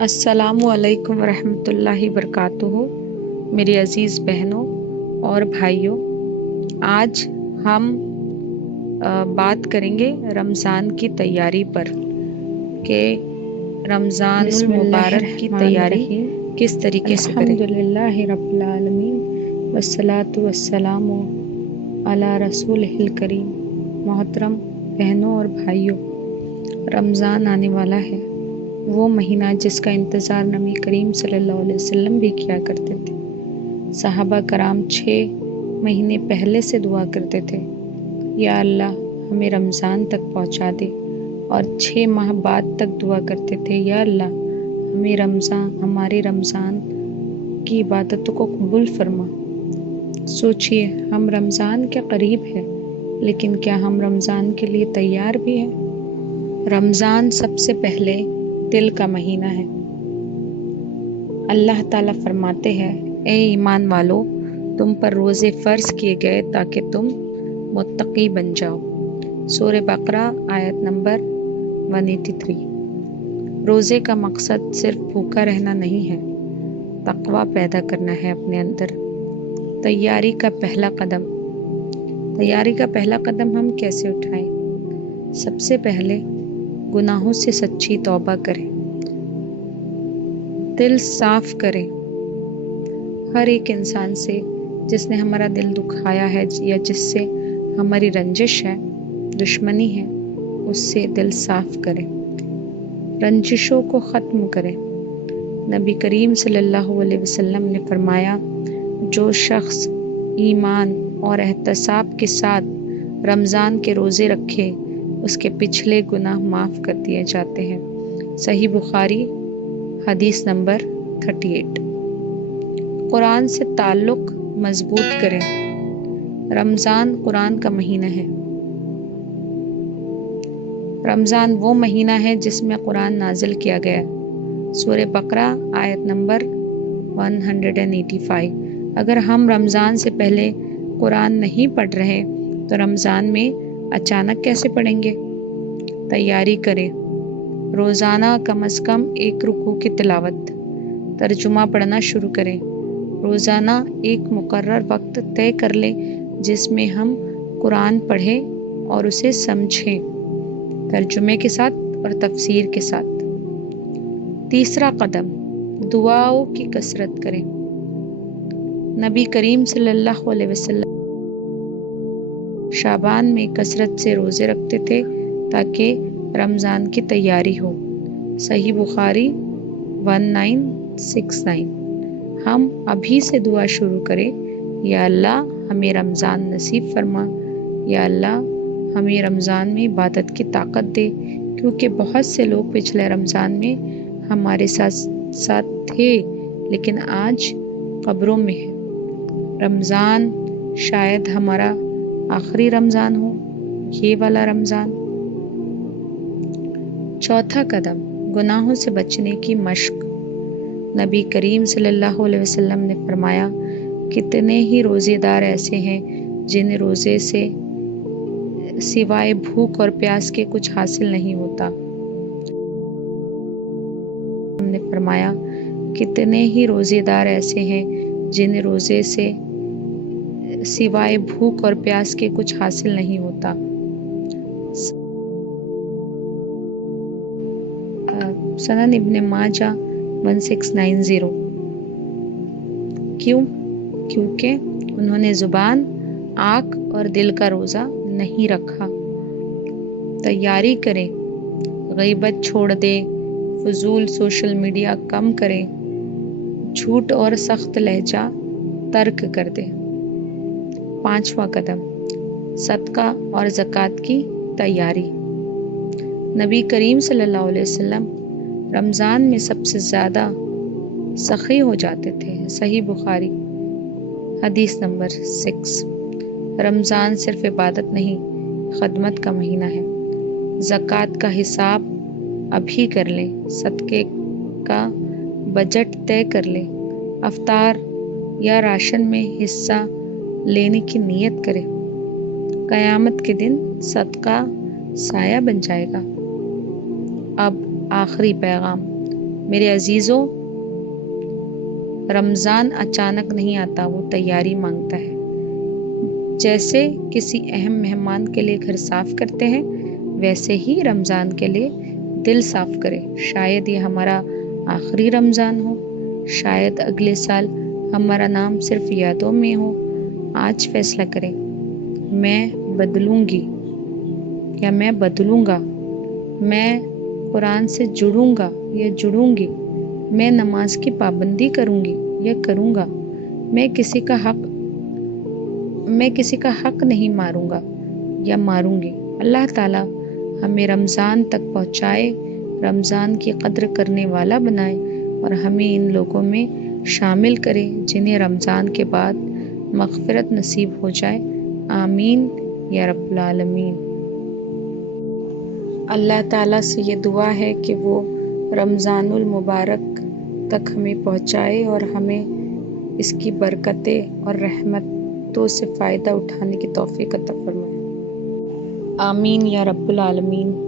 السلام علیکم ورحمۃ اللہ وبرکاتہ۔ میری عزیز بہنوں اور بھائیوں، آج ہم بات کریں گے رمضان کی تیاری پر کہ رمضان بسم اللہ المبارک کی الرحمن تیاری الرحیم۔ کس طریقے سے کریں۔ الحمدللہ رب العالمین والصلاة والسلام علی رسولہ الکریم۔ محترم بہنوں اور بھائیوں، رمضان آنے والا ہے، وہ مہینہ جس کا انتظار نبی کریم صلی اللہ علیہ وسلم بھی کیا کرتے تھے۔ صحابہ کرام 6 مہینے پہلے سے دعا کرتے تھے، یا اللہ ہمیں رمضان تک پہنچا دے، اور 6 ماہ بعد تک دعا کرتے تھے، یا اللہ ہمارے رمضان کی عبادتوں کو قبول فرما۔ سوچئے، ہم رمضان کے قریب ہیں، لیکن کیا ہم رمضان کے لیے تیار بھی ہیں؟ رمضان سب سے پہلے دل کا مہینہ ہے۔ اللہ تعالیٰ فرماتے ہیں، اے ایمان والو، تم پر روزے فرض کیے گئے تاکہ تم متقی بن جاؤ۔ سورہ بقرہ آیت نمبر 183۔ روزے کا مقصد صرف بھوکا رہنا نہیں ہے، تقویٰ پیدا کرنا ہے اپنے اندر۔ تیاری کا پہلا قدم ہم کیسے اٹھائیں؟ سب سے پہلے گناہوں سے سچی توبہ کریں، دل صاف کریں۔ ہر ایک انسان سے جس نے ہمارا دل دکھایا ہے یا جس سے ہماری رنجش ہے، دشمنی ہے، اس سے دل صاف کریں، رنجشوں کو ختم کریں۔ نبی کریم صلی اللہ علیہ وسلم نے فرمایا، جو شخص ایمان اور احتساب کے ساتھ رمضان کے روزے رکھے، اس کے پچھلے گناہ معاف کر دیے جاتے ہیں۔ صحیح بخاری حدیث نمبر 38۔ قرآن سے تعلق مضبوط کریں۔ رمضان قرآن کا مہینہ ہے۔ رمضان وہ مہینہ ہے جس میں قرآن نازل کیا گیا۔ سورہ بقرہ آیت نمبر 185۔ اگر ہم رمضان سے پہلے قرآن نہیں پڑھ رہے تو رمضان میں اچانک کیسے پڑھیں گے؟ تیاری کریں۔ روزانہ کم از کم 1 رکوع کی تلاوت، ترجمہ پڑھنا شروع کریں۔ روزانہ ایک مقرر وقت طے کر لیں جس میں ہم قرآن پڑھیں اور اسے سمجھیں، ترجمے کے ساتھ اور تفسیر کے ساتھ۔ تیسرا قدم، دعاؤں کی کثرت کریں۔ نبی کریم صلی اللہ علیہ وسلم شعبان میں کثرت سے روزے رکھتے تھے تاکہ رمضان کی تیاری ہو۔ صحیح بخاری 1969۔ ہم ابھی سے دعا شروع کریں، یا اللہ ہمیں رمضان نصیب فرما، یا اللہ ہمیں رمضان میں عبادت کی طاقت دے، کیونکہ بہت سے لوگ پچھلے رمضان میں ہمارے ساتھ تھے لیکن آج قبروں میں ہیں۔ رمضان شاید ہمارا آخری رمضان ہو، یہ والا رمضان۔ چوتھا قدم، گناہوں سے بچنے کی مشق۔ نبی کریم صلی اللہ علیہ وسلم نے فرمایا، کتنے ہی روزے دار ایسے ہیں جن روزے سے سوائے بھوک اور پیاس کے کچھ حاصل نہیں ہوتا۔ ہم نے فرمایا، کتنے ہی روزے دار ایسے ہیں جن روزے سے سوائے بھوک اور پیاس کے کچھ حاصل نہیں ہوتا۔ سنن ابن ماجہ 1690۔ کیونکہ انہوں نے زبان، آنکھ اور دل کا روزہ نہیں رکھا۔ تیاری کریں، غیبت چھوڑ دیں، فضول سوشل میڈیا کم کریں، جھوٹ اور سخت لہجہ ترک کر دیں۔ پانچواں قدم، صدقہ اور زکوٰۃ کی تیاری۔ نبی کریم صلی اللہ علیہ وسلم رمضان میں سب سے زیادہ سخی ہو جاتے تھے۔ صحیح بخاری حدیث نمبر 6۔ رمضان صرف عبادت نہیں، خدمت کا مہینہ ہے۔ زکوٰۃ کا حساب ابھی کر لیں، صدقے کا بجٹ طے کر لیں، افطار یا راشن میں حصہ لینے کی نیت کریں۔ قیامت کے دن صدقہ سایہ بن جائے گا۔ اب آخری پیغام، میرے عزیزوں، رمضان اچانک نہیں آتا، وہ تیاری مانگتا ہے۔ جیسے کسی اہم مہمان کے لیے گھر صاف کرتے ہیں، ویسے ہی رمضان کے لیے دل صاف کرے۔ شاید یہ ہمارا آخری رمضان ہو، شاید اگلے سال ہمارا نام صرف یادوں میں ہو۔ آج فیصلہ کریں، میں بدلوں گی یا میں بدلوں گا، میں قرآن سے جڑوں گا یا جڑوں گی، میں نماز کی پابندی کروں گی یا کروں گا، میں کسی کا حق نہیں ماروں گا یا ماروں گی۔ اللہ تعالیٰ ہمیں رمضان تک پہنچائے، رمضان کی قدر کرنے والا بنائے اور ہمیں ان لوگوں میں شامل کرے جنہیں رمضان کے بعد مغفرت نصیب ہو جائے۔ آمین یا رب العالمین۔ اللہ تعالیٰ سے یہ دعا ہے کہ وہ رمضان المبارک تک ہمیں پہنچائے اور ہمیں اس کی برکتیں اور رحمتوں سے فائدہ اٹھانے کی توفیق عطا فرمائے۔ آمین یا رب العالمین۔